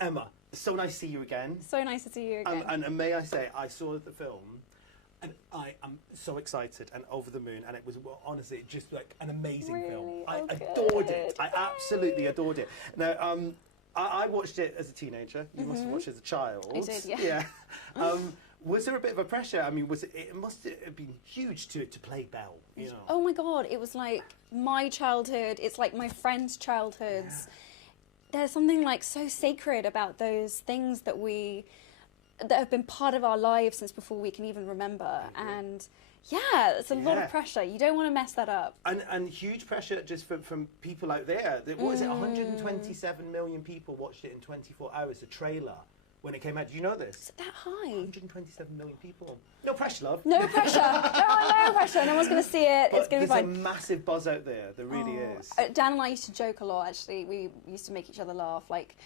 Emma, so nice to see you again. So nice to see you again. And may I say, I saw the film, and I am so excited and over the moon, and it was, well, honestly, just like an amazing film. I adored it. I absolutely adored it. Now, I watched it as a teenager. You must have watched it as a child. I did, yeah. Was there a bit of a pressure? I mean, it must have been huge to play Belle, you know? Oh my God, it was like my childhood. It's like my friends' childhoods. Yeah. There's something like so sacred about those things that have been part of our lives since before we can even remember. And yeah, it's a lot of pressure. You don't want to mess that up. And huge pressure just from people out there. What was it? 127 million people watched it in 24 hours, the trailer. When it came out, do you know this? Is it that high? 127 million people. No pressure, love. No pressure. No pressure. No one's going to see it. But it's going to be fine. There's a massive buzz out there. There really is. Dan and I used to joke a lot. Actually, we used to make each other laugh. Like,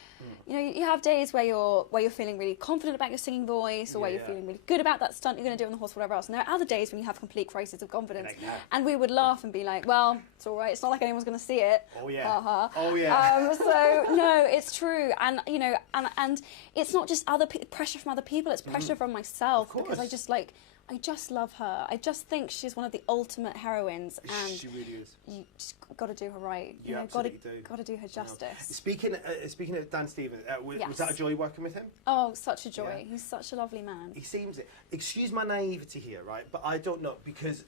you know, you have days where you're feeling really confident about your singing voice, or where you're feeling really good about that stunt you're going to do on the horse, whatever else. And there are other days when you have complete crisis of confidence. And we would laugh and be like, "Well, it's all right. It's not like anyone's going to see it." Oh yeah. Oh yeah. So no, it's true. And you know, and it's not just pressure from other people. It's pressure from myself, because I just love her. I just think she's one of the ultimate heroines, and she really is. You just got to do her right. You know, got to do her justice. Speaking of Dan Stevens, was that a joy working with him? Oh, such a joy. Yeah. He's such a lovely man. He seems it. Excuse my naivety here, right? But I don't know, because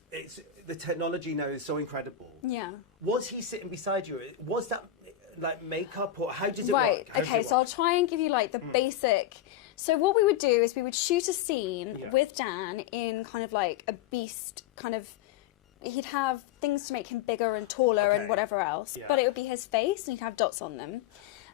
the technology now is so incredible. Yeah. Was he sitting beside you? Was that like makeup, or how does it work? Okay, so I'll try and give you like the basic. So what we would do is we would shoot a scene with Dan in kind of like a beast kind of. He'd have things to make him bigger and taller and whatever else, but it would be his face, and he'd have dots on them.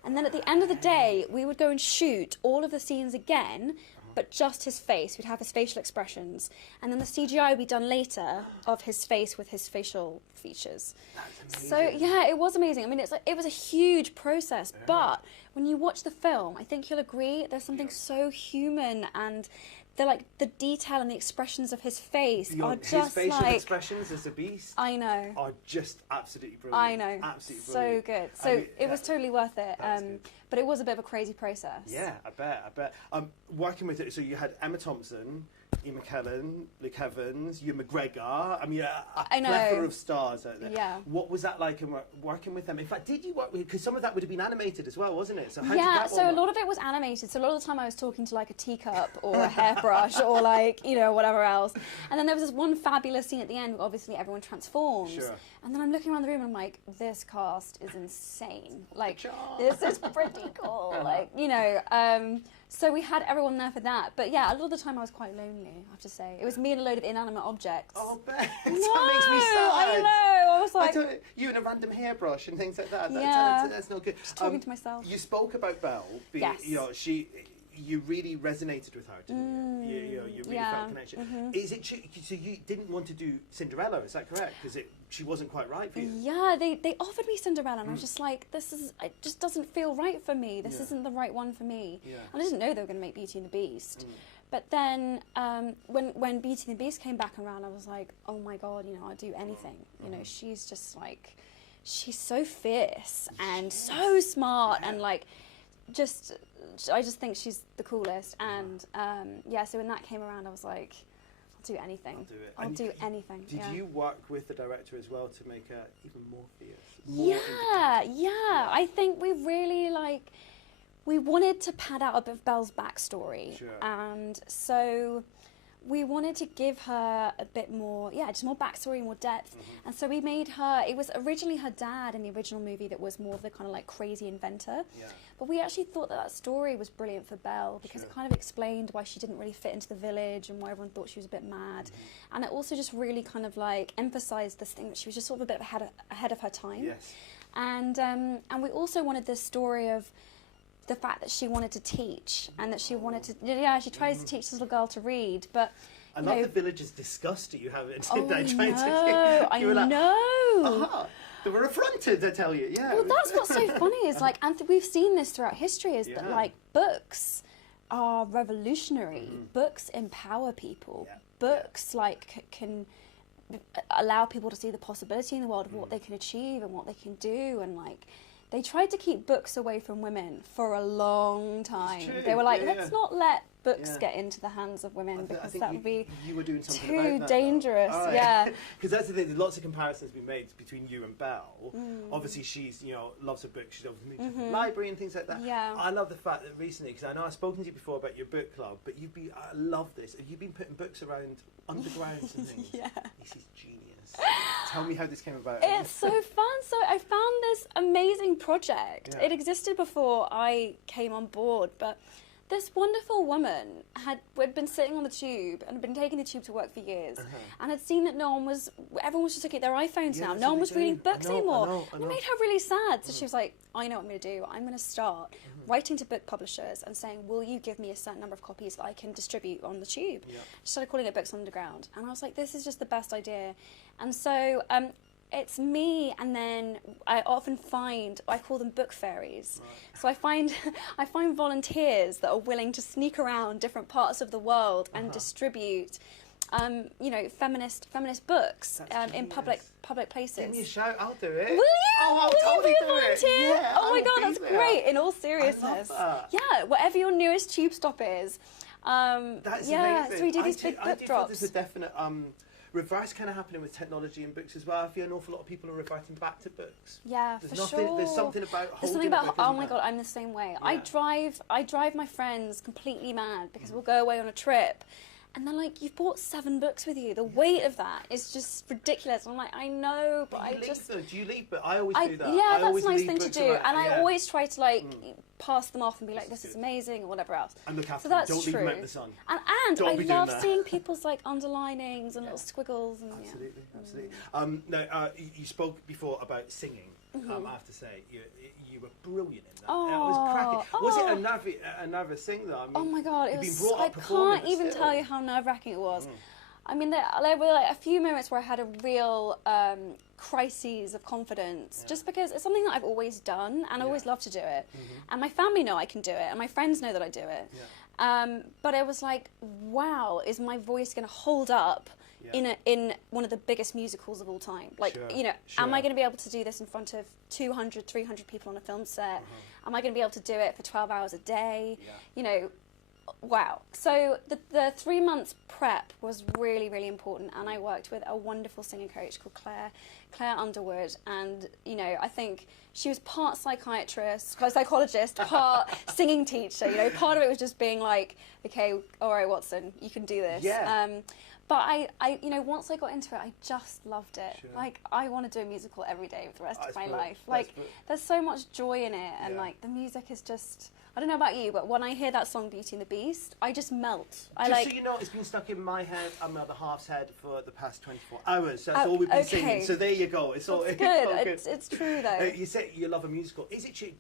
And then at the end of the day, we would go and shoot all of the scenes again, but just his face. We'd have his facial expressions, and then the CGI would be done later of his face with his facial features. That's amazing. So yeah, it was amazing. I mean, it was a huge process, but when you watch the film, I think you'll agree there's something so human, and the detail and the expressions of his face are just his facial expressions as a beast. I know. Are just absolutely brilliant. I know. Absolutely brilliant. So good. So it was totally worth it. But it was a bit of a crazy process. Yeah, I bet. Working with it, so you had Emma Thompson, Ian McKellen, Luke Evans, Ewan McGregor. I mean, a plethora of stars out there. Yeah. What was that like working with them? In fact, did you work with? Because some of that would have been animated as well, wasn't it? So how did that so a lot of it was animated. So a lot of the time I was talking to like a teacup or a hairbrush or like, you know, whatever else. And then there was this one fabulous scene at the end where obviously everyone transforms. Sure. And then I'm looking around the room and I'm like, this cast is insane. Like, this is pretty cool. Like, you know. So we had everyone there for that. But yeah, a lot of the time I was quite lonely, I have to say. It was me and a load of inanimate objects. Oh, bet. No, That makes me sad. I know. I was like... you and a random hairbrush and things like that. Yeah. That's not good. Just talking to myself. You spoke about Belle. Yes. You know, you really resonated with her, didn't you? You really felt a connection. Is it so you didn't want to do Cinderella, is that correct? Because she wasn't quite right for you. Yeah, they offered me Cinderella, and I was just like, it just doesn't feel right for me. This isn't the right one for me. Yeah. And I didn't know they were going to make Beauty and the Beast. But then when Beauty and the Beast came back around, I was like, oh my God, you know, I'd do anything. You know, she's just like, she's so fierce and so smart and like, I just think she's the coolest. And so when that came around, I was like, I'll do anything. I'll do anything. Did you work with the director as well to make her even more fierce? Yeah. I think we really we wanted to pad out a bit of Belle's backstory. Sure. And so we wanted to give her a bit more, just more backstory, more depth. And so we made her, it was originally her dad in the original movie that was more of the kind of like crazy inventor. Yeah. But we actually thought that story was brilliant for Belle because it kind of explained why she didn't really fit into the village and why everyone thought she was a bit mad. And it also just really kind of like emphasized this thing that she was just sort of a bit ahead of her time. Yes. And we also wanted this story of the fact that she wanted to teach and that she wanted to, she tries to teach this little girl to read, but I love the village's disgust at you having I know. They were affronted, I tell you. Yeah. Well, that's what's so funny is like, and we've seen this throughout history, is that like books are revolutionary. Books empower people. Books like can allow people to see the possibility in the world of what they can achieve and what they can do, and like they tried to keep books away from women for a long time. It's true. They were like, Yeah, let's not let books Yeah. get into the hands of women because I that would be you were doing something too about that, dangerous. though. All right. Yeah. Because that's the thing. There's lots of comparisons being made between you and Belle. Obviously, she's loves her books. She's obviously moved to the library and things like that. Yeah. I love the fact that recently, because I know I've spoken to you before about your book club, but I love this. You've been putting books around undergrounds and things. Yeah. This is genius. Tell me how this came about. It's so fun. So I found this amazing project. Yeah. It existed before I came on board, but this wonderful woman had been sitting on the tube and had been taking the tube to work for years, and had seen that everyone was just looking at their iPhones now. that's No what one they was do. reading books I know, anymore. I know. It made her really sad. So she was like, I know what I'm going to do. I'm going to start writing to book publishers and saying, will you give me a certain number of copies that I can distribute on the tube? Yeah. She started calling it Books Underground. And I was like, this is just the best idea. And so it's me, and then I often I call them book fairies. Right. So I find volunteers that are willing to sneak around different parts of the world and distribute feminist books in public places. Give me a shout, I'll do it. Will you? Oh, I'll totally Will you be a do it. volunteer? Yeah, oh my I'll god, be that's there. great. In all seriousness, I love that. yeah, whatever your nearest tube stop is. That's yeah, amazing. so we do these big I book do feel drops. there's a definite reverse kind of happening with technology and books as well. I feel an awful lot of people are reverting back to books. Yeah, There's for nothing, sure. There's something about There's holding something about, a book, oh isn't my there? god, I'm the same way. Yeah. I drive my friends completely mad because we'll go away on a trip and they're like, you've bought 7 books with you. The weight of that is just ridiculous. And I'm like, I know, but you I leave just... them. Do you leave? But I always do that. Yeah, I that's always a nice leave thing to books do. around. And I Yeah. always try to pass them off and be like, This this is is amazing or whatever else. And look after So them. that's Don't true. leave them out in the sun. And Don't I be doing love that. seeing people's underlinings and little squiggles. And, Absolutely, yeah. absolutely. Now, you spoke before about singing. I have to say, you were brilliant in that. It was cracking. Was it a nervous thing though? I mean, Oh my god, it you've been was. brought I up performing, can't even but tell still. you how nerve-wracking it was. I mean, there were like a few moments where I had a real crises of confidence, just because it's something that I've always done and I always love to do it, and my family know I can do it, and my friends know that I do it. But it was like, wow, is my voice going to hold up in one of the biggest musicals of all time? Like, am I going to be able to do this in front of 200, 300 people on a film set? Am I going to be able to do it for 12 hours a day? Wow. So the 3 months prep was really, really important, and I worked with a wonderful singing coach called Claire Underwood, and I think she was part psychologist, part singing teacher. Part of it was just being like, okay, all right, Watson, you can do this. Yeah. But I once I got into it, I just loved it. Sure. Like, I want to do a musical every day for the rest of my brilliant. life. Like, there's so much joy in it, and Yeah. like the music is just. I don't know about you, but when I hear that song Beauty and the Beast, I just melt. So you know, it's been stuck in my head and my other half's head for the past 24 hours. So that's all we've been singing. So there you go. It's all good. all good. It's true though. You say you love a musical. Is it true?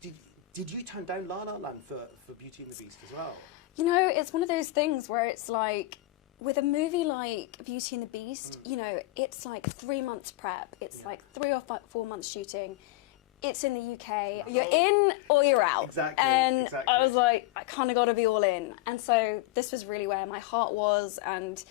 Did you turn down La La Land for Beauty and the Beast as well? It's one of those things where it's like, with a movie like Beauty and the Beast, it's like 3 months prep. It's like 3 or 4 months shooting. It's in the UK. You're in or you're out. Exactly. And I was like, I kind of got to be all in. And so this was really where my heart was, and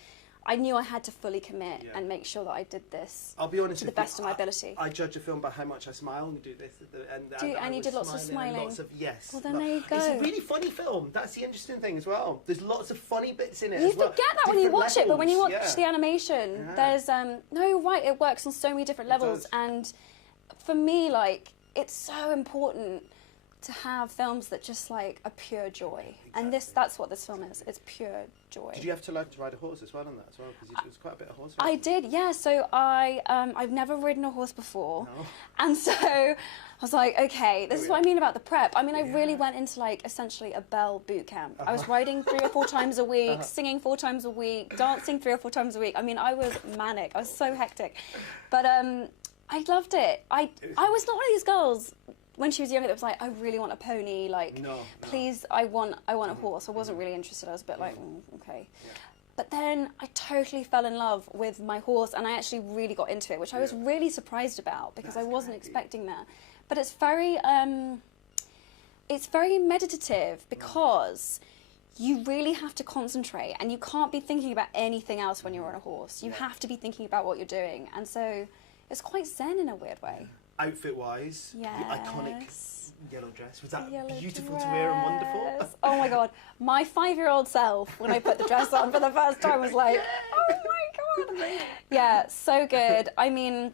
I knew I had to fully commit and make sure that I did this. I'll be honest to the best of my ability. I judge a film by how much I smile and do this. And you did lots of smiling. Lots of, yes. Well, then there you go. It's a really funny film. That's the interesting thing as well. There's lots of funny bits in it You as well. forget that when you Different watch it, but when you watch levels, the animation, there's no right. It works on so many different levels, does. and for me, like, it's so important to have films that just like are pure joy, and that's what this film is. It's pure joy. Did you have to learn to ride a horse as well on that as well? Because it was quite a bit of horse I racing. did, yeah. So I've never ridden a horse before, No. and so I was like, okay, this is what I mean about the prep. I mean, I really went into like essentially a Belle boot camp. I was riding 3 or 4 times a week, singing 4 times a week, dancing 3 or 4 times a week. I mean, I was manic. I was so hectic, but I loved it. I was not one of these girls when she was younger that was like, I really want a pony. Like, please, I want a horse. I wasn't really interested. I was a bit like, okay. Yeah. But then I totally fell in love with my horse, and I actually really got into it, which I was really surprised about because I wasn't expecting that. But it's very meditative because you really have to concentrate, and you can't be thinking about anything else when you're on a horse. You have to be thinking about what you're doing, and so it's quite zen in a weird way. outfit-wise, Yes. the iconic yellow dress. Was that Yellow beautiful to wear and wonderful? dress. Oh my god, my 5-year-old self, when I put the dress on for the first time, was like, oh my god. Yeah, so good. I mean,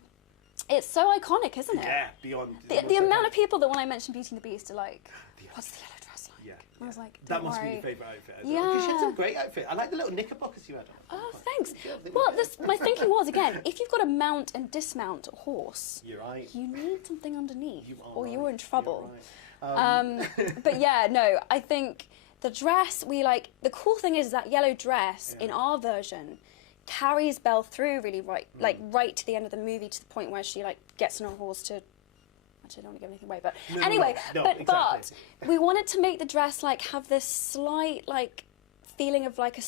it's so iconic, isn't it? Yeah, beyond. The amount of people that when I mention Beauty and the Beast are like, what's the yellow dress like? Yeah. I was like, that don't must worry. be your favourite outfit. As well. 'Cause she had some great outfit. I like the little knickerbockers you had on. Oh, thanks. Well, my thinking was, again, if you've got to mount and dismount a horse, You're right. you need something underneath, Or you're in trouble. Right. But yeah, no, I think the dress, the cool thing is that yellow dress in our version carries Belle through really right to the end of the movie, to the point where she gets on a horse to, I don't want to give anything away, but anyway, exactly. but we wanted to make the dress have this slight feeling of like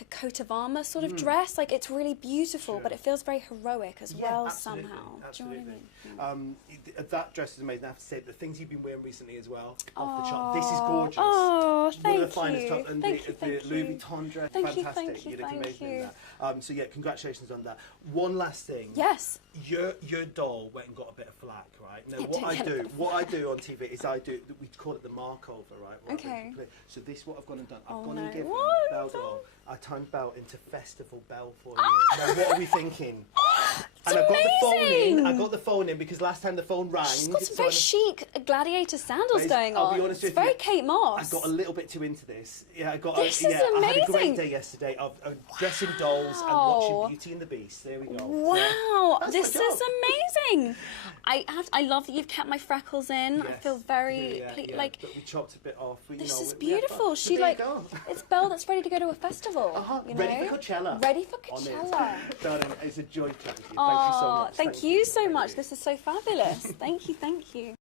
a coat of armour sort of dress. It's really beautiful, but it feels very heroic as well absolutely, somehow. Absolutely. Do you know what I mean? That dress is amazing. I have to say, the things you've been wearing recently as well, off the chart. This is gorgeous. Oh, thank One of the finest you. tops. And the Louis Vuitton dress, fantastic. You look amazing in that. So yeah, congratulations on that. One last thing. Yes. Your doll went and got a bit of flack, right? Now what I do on TV is we call it the markover, right? Okay. So this is what I've gone and done. I've Oh, gone no. and given What? Belle doll. I turned Belle into Festival Belle for you. Now what are we thinking? And I got the phone in. I got the phone in because last time the phone rang. She's got some very chic gladiator sandals going on. I'll be honest with it's very you, Kate Moss. I got a little bit too into this. Yeah, This is I had a great amazing. day yesterday of dressing dolls and watching Beauty and the Beast. There we go. Wow, That's this my is job. amazing. I love that you've kept my freckles in. I Yes. feel very but we chopped a bit off. this is Yeah, beautiful. but She there you go. it's Belle that's ready to go to a festival. You know? Ready for Coachella. Ready for On it. Coachella. Darling, it's a joy chatting to you. Thank you so Oh, much. thank you so much. This is so fabulous. Thank you, thank you.